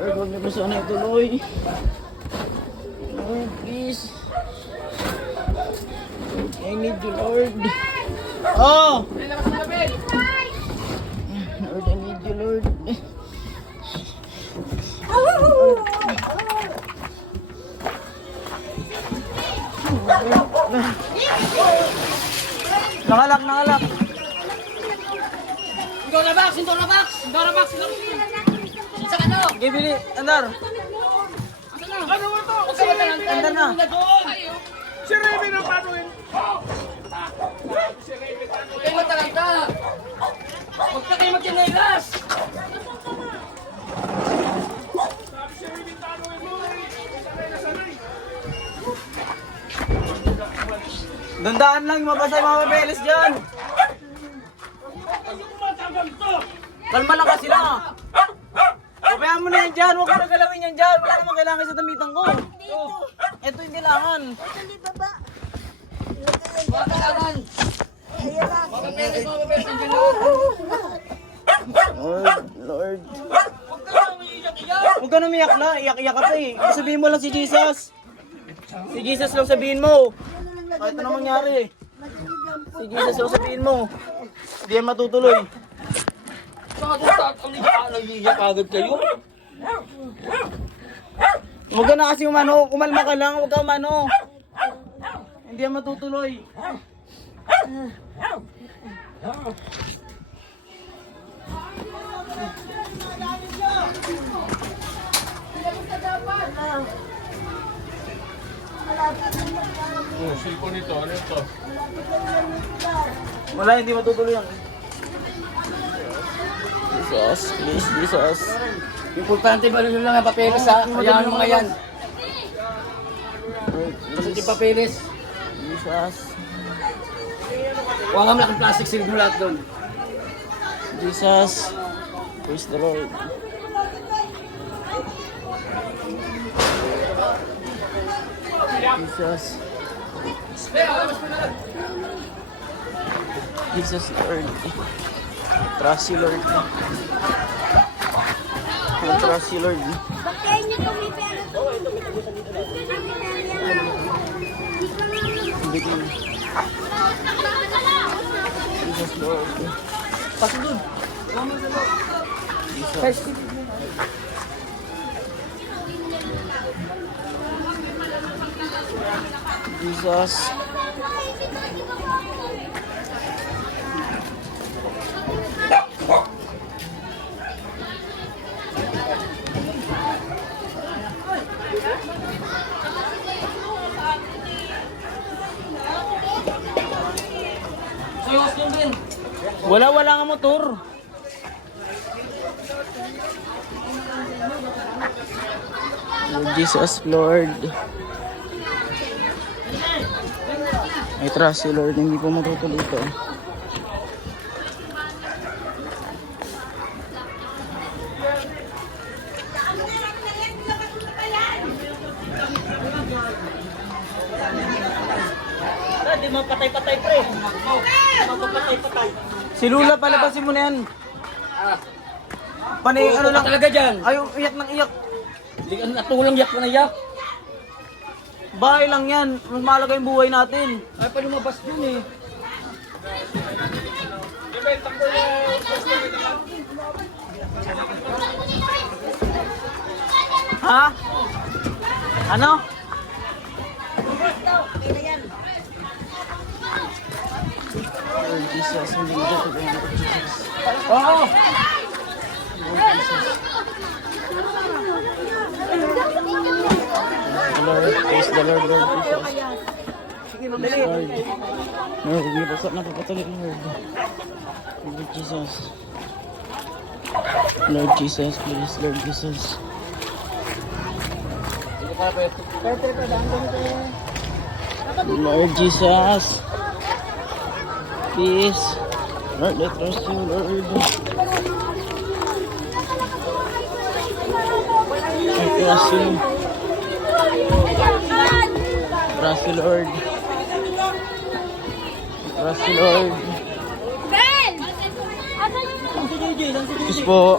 Lord, huwag niyo po sana ituloy. Lord, please. I need you, Lord. Oh! Lord, I need you, Lord. Nakalak, nakalak. Indora box. Sa ano? Gibili, Andar. Ano mo to? Huwag ka matalanta. Andar na. Si Remy na panuin. Huwag kayo matalanta. Huwag ka kayo magkinailas. Sabi si Remy panuin mo. Sanay na sanay. Dandaan lang, mabasa yung mga papeles dyan. Kalma lang kasi lang. Pabayaan mo na yan dyan, huwag mo na galawin yan dyan. Wala namang kailangan sa damitan ko. Ito yung kailangan. Huwag kailangan. Mga papeles. Lord. Huwag ka lang umiiyak-iyak. Huwag ka na umiyak na, iyak-iyak ka pa eh. Sabihin mo lang si Jesus. Si Jesus lang sabihin mo. Kahit ano mangyari. Si Jesus lang sabihin mo. Hindi yan matutuloy. Nag-iiyak agad kayo. Huwag ka na kasi umano, kumalma ka lang, huwag ka umano. Hindi yan matutuloy. Oh, cellphone nito. Ano ito? Wala, hindi matutuloy yan. Jesus, please, Jesus. Importante ba nyo lang ang papeles ha? Hayaan mo mga yan. Kasi yung papeles. Jesus, Huwag nga ng plastic seal mo lahat doon. Jesus. Praise the Lord. Jesus. Jesus, Lord. Trust you, Lord. Trust you, Lord. Bakit niyo kami pero? Bitin. Jesus, Lord. Pasok doon. Jesus. Jesus. Suyos din din. Wala nga motor. Lord Jesus, Lord. I trust you, Lord. Hindi po matutuloy ito. Hindi mo patay-patay pre. Magpapatay-patay. Si Lula, palabasin mo na yan. Panay, ano lang. Talaga dyan. Ayaw, iyak ng iyak. Hindi ka natulang yak na yak. Bahay lang yan. Mas mahalaga yung buhay natin. Ay pa lumabas dun eh. Ha? Ano? Lord Jesus, hindi mo dito kaya Lord Jesus. Oo. Lord, praise the Lord, Lord Jesus. Lord, Lord, hindi pa sa napapatuloy, Lord. Lord Jesus. Lord Jesus, please, Lord Jesus. Lord Jesus. Please. Lord, I trust you, Lord. I trust you. Trust you, Lord. Trust you, Lord. Ben! Diyos po.